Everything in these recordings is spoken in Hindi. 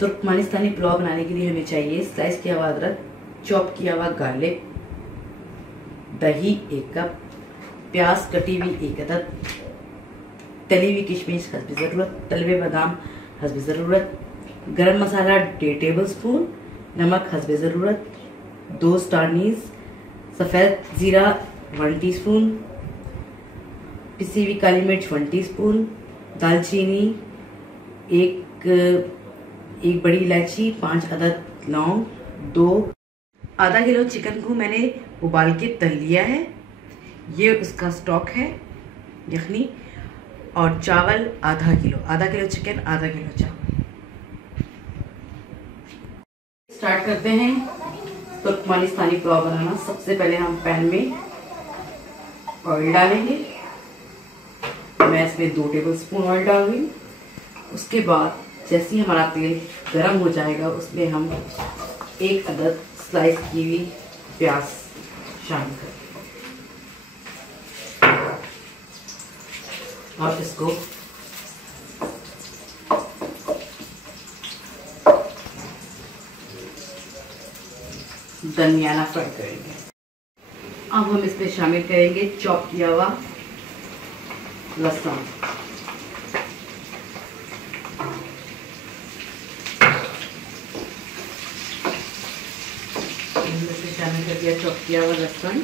तुर्कमानिस्तानी पुलाव बनाने के लिए हमें चाहिए स्लाइस किया हुआ अदरक, चॉप किया हुआ गार्लिक, दही 1 कप, प्याज कटी हुई 1 अदद, तली हुई किशमिश हस्ब ज़रूरत, तले हुए बादाम हस्ब ज़रूरत, गरम मसाला 1.5 टेबल स्पून, नमक हस्ब ज़रूरत, 2 स्टार नीज, सफ़ेद ज़ीरा 1 टीस्पून, पिसी हुई काली मिर्च 1 टीस्पून, दालचीनी, एक बड़ी इलायची, 5 अदद लौंग, 2 आधा किलो चिकन को मैंने उबाल के तल लिया है। ये उसका स्टॉक है यखनी। और चावल आधा किलो चिकन, आधा किलो चावल। स्टार्ट करते हैं तुर्कमानिस्तानी पुलाव बनाना। सबसे पहले हम पैन में ऑयल डालेंगे। मैं इसमें 2 टेबल स्पून ऑयल डाल रही। उसके बाद जैसे ही हमारा तेल गर्म हो जाएगा उसमें हम 1 अदद स्लाइस की हुई प्याज शामिल करेंगे और इसको दरमियाना फ्राई करेंगे। अब हम इसमें शामिल करेंगे चॉप किया हुआ लहसुन। शामिल कर दिया चॉप किया हुआ लहसुन,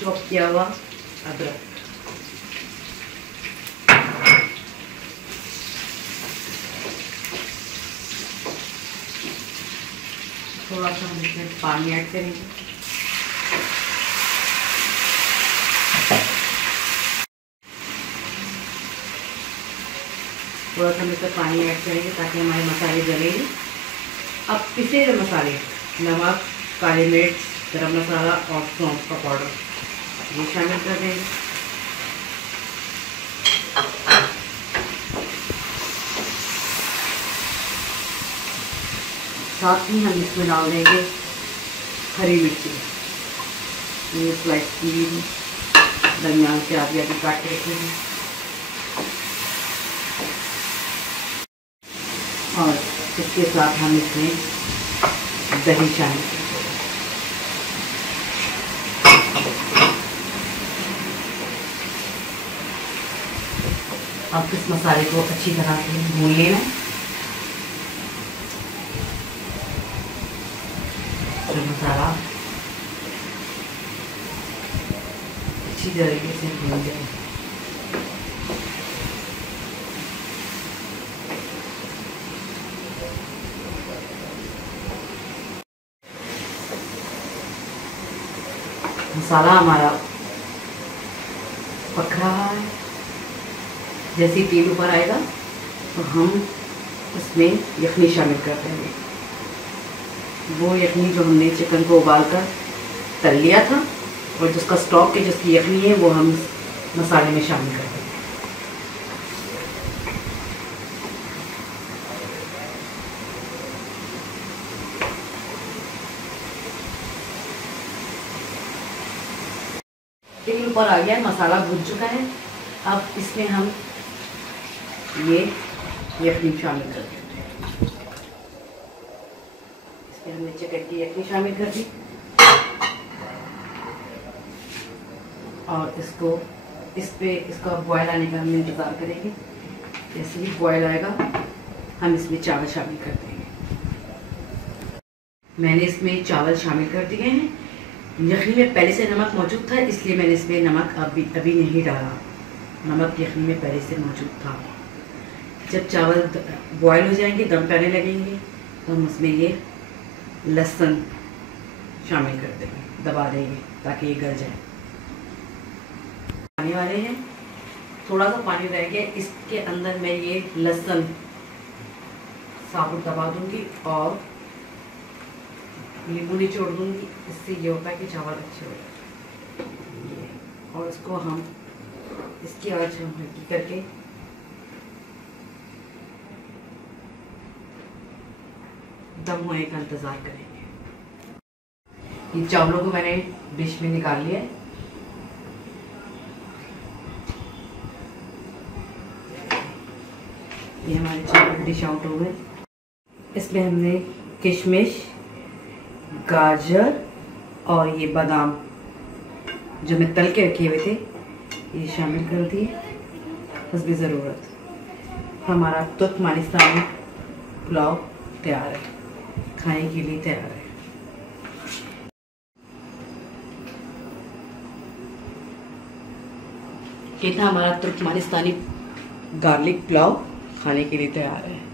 चॉप किया हुआ अदरक, थोड़ा सा हम इसमें पानी ऐड करेंगे। थोड़ा सा हम इसमें पानी ऐड करेंगे ताकि हमारे मसाले जलेंगे। अब पिसे हुए मसाले, नमक, काली मिर्च, गरम मसाला और सौंफ का पाउडर ये शामिल कर देंगे। साथ ही हम इसमें डाल देंगे हरी मिर्ची, ये स्लाइस की हुई दरमियान से आधी आधी काट के रखेंगे। और इसके साथ हम इसमें दही शामिल करेंगे। अब इस मसाले को अच्छी तरह से भून लेना। जो मसाला अच्छी तरीके से भून जाए। मसाला हमारा पक रहा है। जैसे ही तेल ऊपर आएगा तो हम उसमें यखनी शामिल कर देंगे। वो यखनी जो हमने चिकन को उबाल कर तल लिया था और जिसका स्टॉक है, जिसकी यखनी है, वो हम मसाले में शामिल कर देंगे। तेल ऊपर आ गया, मसाला भुन चुका है। अब इसमें हम ये यखनी शामिल कर देते हैं। इसमें हमने चिकन की यखनी शामिल कर दी और इसका बॉयल आने का हम इंतज़ार करेंगे। जैसे ही बॉयल आएगा हम इसमें चावल शामिल कर देंगे। मैंने इसमें चावल शामिल कर दिए हैं। यखनी में पहले से नमक मौजूद था, इसलिए मैंने इसमें नमक अभी नहीं डाला। नमक यखनी में पहले से मौजूद था। जब चावल बॉयल हो जाएंगे, दम करने लगेंगे, तो हम उसमें ये लहसुन शामिल कर देंगे, दबा देंगे ताकि ये गल जाए। पानी वाले हैं, थोड़ा सा पानी रह गया, इसके अंदर मैं ये लहसुन साबुत दबा दूंगी और नींबू निचोड़ दूंगी। इससे ये होता है कि चावल अच्छे हो जाए। और इसको हम इसकी आंच हम हल्की करके दम होने का इंतज़ार करेंगे। ये चावलों को मैंने डिश में निकाल लिया है। ये हमारे चावल डिश आउट हो गए। इसमें हमने किशमिश, गाजर और ये बादाम जो मैं तल के रखे हुए थे ये शामिल कर दिए हस्बे ज़रूरत। हमारा तुर्कमेनिस्तानी पुलाव तैयार है, खाने के लिए तैयार है। ये था हमारा तुर्कमेनिस्तानी गार्लिक पुलाव, खाने के लिए तैयार है।